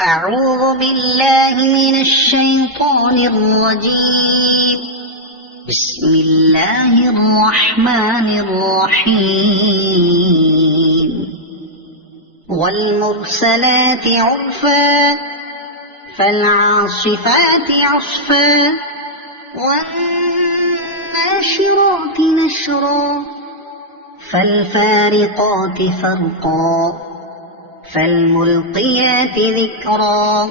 أعوذ بالله من الشيطان الرجيم. بسم الله الرحمن الرحيم. والمرسلات عرفا فالعاصفات عصفا والناشرات نشرا فالفارقات فرقا فالملقيات ذكرا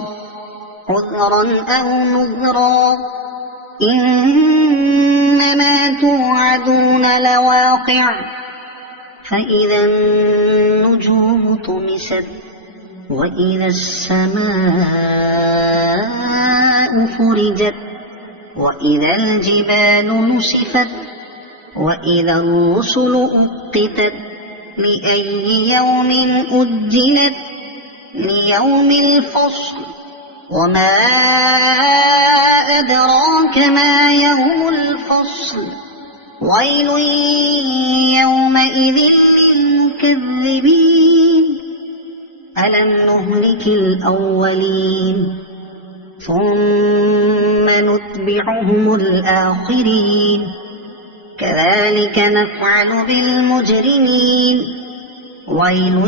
عذرا أو نذرا إنما توعدون لواقع فإذا النجوم طمست وإذا السماء فرجت وإذا الجبال نسفت وإذا الرسل أقتت لأي يوم أجلت ليوم الفصل وما أدراك ما يوم الفصل ويل يومئذ للمكذبين ألم نهلك الأولين ثم نتبعهم الآخرين كذلك نفعل بالمجرمين ويل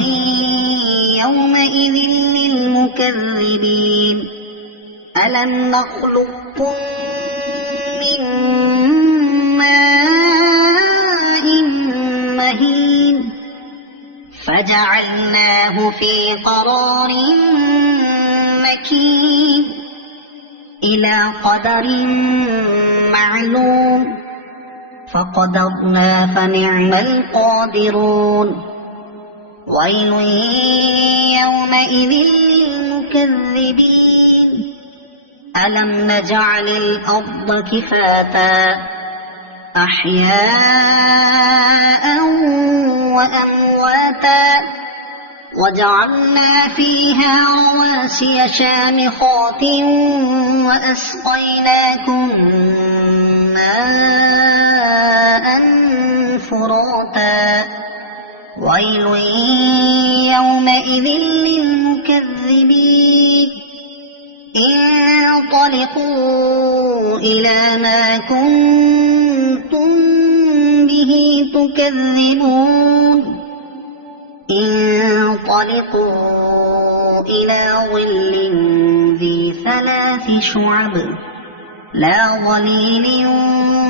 يومئذ للمكذبين ألم نخلقكم من ماء مهين فجعلناه في قرار مكين إلى قدر معلوم فقدرنا فنعم القادرون ويل يومئذ للمكذبين ألم نجعل الأرض كفاتا أحياء وأمواتا وجعلنا فيها رواسي شامخات وأسقيناكم ماء فراتا ويل يومئذ للمكذبين انطلقوا إلى ما كنتم به تكذبون انطلقوا إلى ظل ذي ثلاث شعب لا ظليل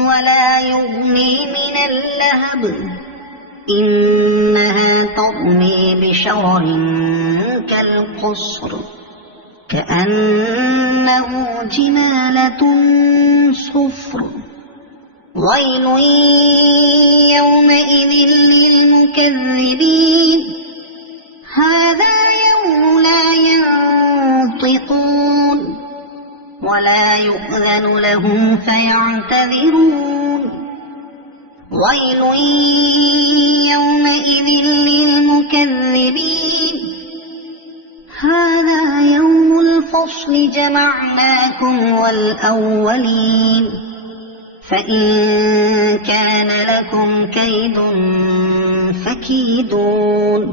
ولا يغني من اللهب إنها ترمي بشرر كالقصر كأنه جمالة صفر ويل يومئذ للمكذبين هذا يوم لا ينطقون ولا يؤذن لهم فيعتذرون ويل يومئذ للمكذبين هذا يوم الفصل جمعناكم والأولين فإن كان لكم كيد فكيدون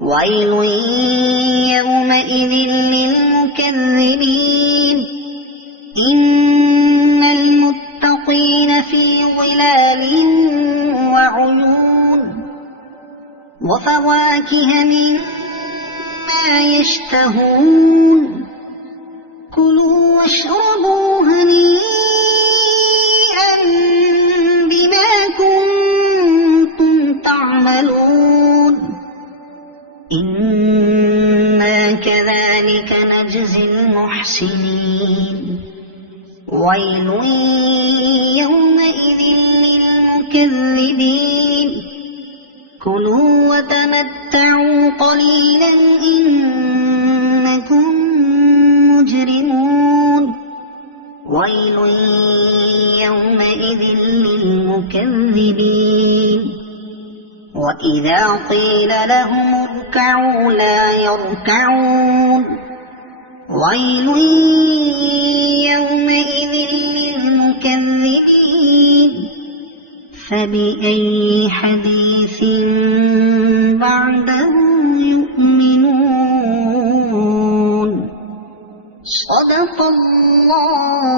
ويل يومئذ للمكذبين إن المتقين في ظلال وعيون وفواكه مما يشتهون كلوا واشربوا هنيئا بما كنتم تعملون إنا كذلك نجزي المحسنين ويل يومئذ للمكذبين كلوا وتمتعوا قليلا إنكم مجرمون ويل يومئذ للمكذبين وإذا قيل لهم اركعوا لا يركعون ويل يومئذ للمكذبين فبأي حديث بعده يؤمنون صدق الله